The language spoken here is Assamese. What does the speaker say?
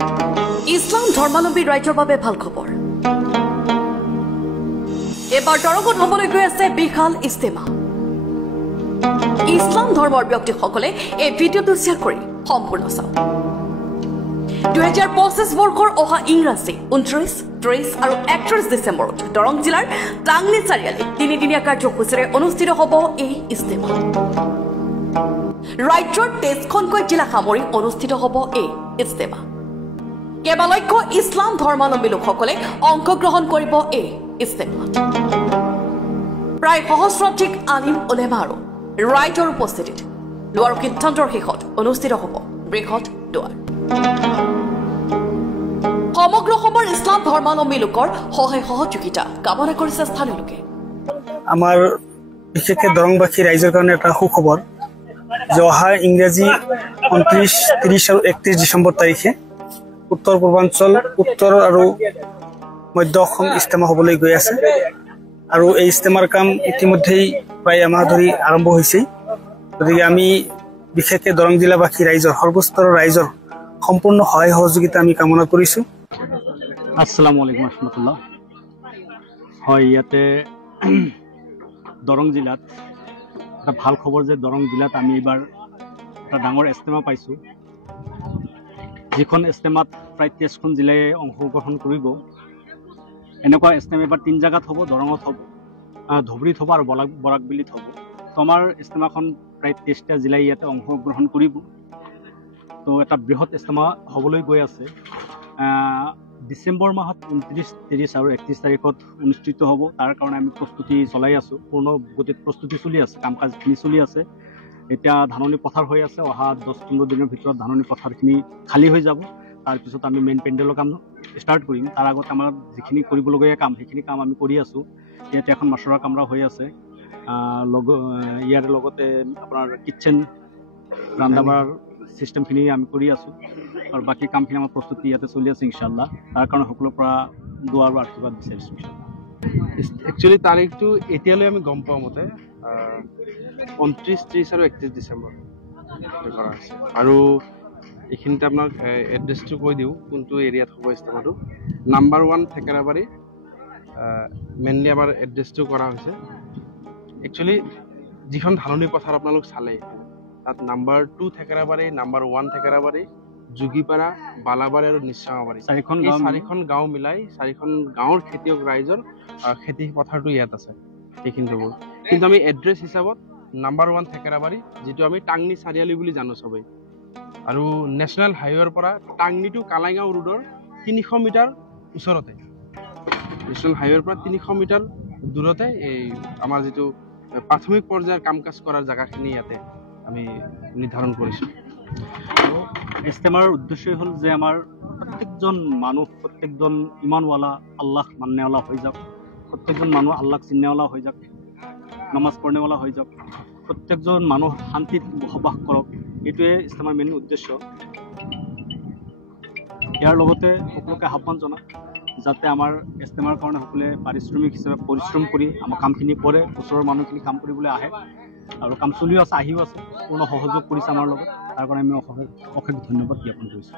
ইছলাম ধৰ্মাৱলম্বী ৰাইজৰ বাবে ভাল খবৰ। এবাৰ দৰঙত হ'বলৈ গৈ আছে বিশাল ইস্তেমা। ইছলাম ধৰ্মৰ ব্যক্তিসকলে এই ভিডিঅ'টো শ্বেয়াৰ কৰি সম্পূৰ্ণ চাওক। 2025 বৰ্ষৰ অহা ইংৰাজী 29, 30 আৰু 31 ডিচেম্বৰত দৰং জিলাৰ টাংনি চাৰিআলিত তিনিদিনীয়া কাৰ্যসূচীৰে অনুষ্ঠিত হ'ব এই ইস্তেমা। ৰাজ্যৰ 23খনকৈ জিলা সামৰি অনুষ্ঠিত হ'ব এই ইস্তেমা। কেইবালক্ষ ইছলাম ধৰ্মাৱলম্বী লোকসকলে অংশগ্ৰহণ কৰিব এই ইস্তেমাত। প্ৰায় সহস্ৰাধিক আলিম উলেমা আৰু ৰাইজৰ উপস্থিতিত লোৱাৰ সিদ্ধান্তৰ শেষত অনুষ্ঠিত হ'ব বৃহৎ দুৱাৰ। সমগ্ৰ অসমৰ ইছলাম ধৰ্মাৱলম্বী লোকৰ সহায় সহযোগিতা কামনা কৰিছে স্থানীয় লোকে। আমাৰ বিশেষকৈ দৰংবাসী ৰাইজৰ কাৰণে এটা সুখবৰ যে অহা ইংৰাজী 29, 30 আৰু 31 ডিচেম্বৰ তাৰিখে উত্তৰ পূৰ্বাঞ্চল, উত্তৰ আৰু মধ্য অসম ইস্তেমা হ'বলৈ গৈ আছে আৰু এই ইস্তেমাৰ কাম ইতিমধ্যেই প্ৰায় এমাহ ধৰি আৰম্ভ হৈছেই। গতিকে আমি বিশেষকৈ দৰং জিলাবাসী ৰাইজৰ সৰ্বস্তৰৰ ৰাইজৰ সম্পূৰ্ণ সহায় সহযোগিতা আমি কামনা কৰিছোঁ। আসসালামু আলাইকুম ৰহমতুল্লাহ। হয়, ইয়াতে দৰং জিলাত এটা ভাল খবৰ যে দৰং জিলাত আমি এইবাৰ এটা ডাঙৰ ইস্তেমা পাইছোঁ, যিখন ইস্তেমাত প্ৰায় 23খন জিলাই অংশগ্ৰহণ কৰিব। এনেকুৱা ইস্তেমা এবাৰ 3 জেগাত হ'ব, দৰঙত হ'ব, ধুবুৰীত হ'ব আৰু বৰাকবিলিত হ'ব। তো আমাৰ ইস্তেমাখন প্ৰায় 23টা জিলাই ইয়াতে অংশগ্ৰহণ কৰিব। তো এটা বৃহৎ ইস্তেমা হ'বলৈ গৈ আছে। ডিচেম্বৰ মাহত 29, 30 আৰু 31 তাৰিখত অনুষ্ঠিত হ'ব। তাৰ কাৰণে আমি প্ৰস্তুতি চলাই আছোঁ, পূৰ্ণ গতিত প্ৰস্তুতি চলি আছে, কাম কাজখিনি চলি আছে। এতিয়া ধাননি পথাৰ হৈ আছে, অহা 10-15 দিনৰ ভিতৰত ধাননি পথাৰখিনি খালী হৈ যাব। তাৰপিছত আমি মেইন পেণ্ডেলৰ কাম ষ্টাৰ্ট কৰিম। তাৰ আগত আমাৰ যিখিনি কৰিবলগীয়া কাম সেইখিনি কাম আমি কৰি আছোঁ। ইয়াতে এখন মাছৰা কামৰা হৈ আছে, ইয়াৰ লগতে আপোনাৰ কিটচেন ৰান্ধা বঢ়াৰ চিষ্টেমখিনি আমি কৰি আছোঁ আৰু বাকী কামখিনি আমাৰ প্ৰস্তুতি ইয়াতে চলি আছে ইনশাআল্লাহ। তাৰ কাৰণে সকলোৰে পৰা দোৱা আৰু আশীৰ্বাদ বিচাৰিছোঁ ইনশাআল্লাহ। একচুৱেলি তাৰিখটো এতিয়ালৈ আমি গম পোৱা মতে 29, 30 আৰু 31 ডিচেম্বৰ কৰা হৈছে। আৰু এইখিনিতে আপোনাক এড্ৰেছটো কৈ দিওঁ কোনটো এৰিয়াত হ'ব ইস্তেমাটো। নাম্বাৰ 1 থেকেৰাবাৰী মেইনলি আমাৰ এড্ৰেছটো কৰা হৈছে। একচুৱেলি যিখন ধাননি পথাৰ আপোনালোক চালে তাত নাম্বাৰ 2 থেকেৰাবাৰী, নাম্বাৰ 1 থেকেৰাবাৰী, যোগীপাৰা, বালাবাৰী আৰু নিশ্চামাবাৰী, 4খন গাঁও মিলাই 4খন গাঁৱৰ খেতিয়ক ৰাইজৰ খেতি পথাৰটো ইয়াত আছে সেইখিনিতে হ'ব। কিন্তু আমি এড্ৰেছ হিচাপত নাম্বাৰ 1 থেকেৰাবাৰী, যিটো আমি টাংনি চাৰিআলি বুলি জানো চবেই, আৰু নেশ্যনেল হাইৱেৰ পৰা টাংনি টু কালাইগাঁও ৰোডৰ 300 মিটাৰ ওচৰতে, নেশ্যনেল হাইৱেৰ পৰা 300 মিটাৰ দূৰতে এই আমাৰ যিটো প্ৰাথমিক পৰ্যায়ৰ কাম কাজ কৰাৰ জেগাখিনি ইয়াতে আমি নিৰ্ধাৰণ কৰিছোঁ। আৰু ইস্তেমাৰ উদ্দেশ্যই হ'ল যে আমাৰ প্ৰত্যেকজন মানুহ, প্ৰত্যেকজন ইমানৱালা, আল্লাহ মান্নেৱালা হৈ যাওক, প্ৰত্যেকজন মানুহ আল্লাহ চিন্নেৱালা হৈ যাওক, নামাজ পঢ়নেৱালা হৈ যাওক, প্ৰত্যেকজন মানুহ শান্তিত বসবাস কৰক, এইটোৱে ইস্তেমাৰ মেইন উদ্দেশ্য। ইয়াৰ লগতে সকলোকে আহ্বান জনাওক যাতে আমাৰ ইস্তেমাৰ কাৰণে সকলোৱে পাৰিশ্ৰমিক হিচাপে পৰিশ্ৰম কৰি আমাৰ কামখিনি কৰে, ওচৰৰ মানুহখিনি কাম কৰিবলৈ আহে আৰু কাম চলিও আছে, আহিও আছে, পূৰ্ণ সহযোগ কৰিছে আমাৰ লগত। তাৰ কাৰণে আমি অশেষ ধন্যবাদ জ্ঞাপন কৰিছোঁ।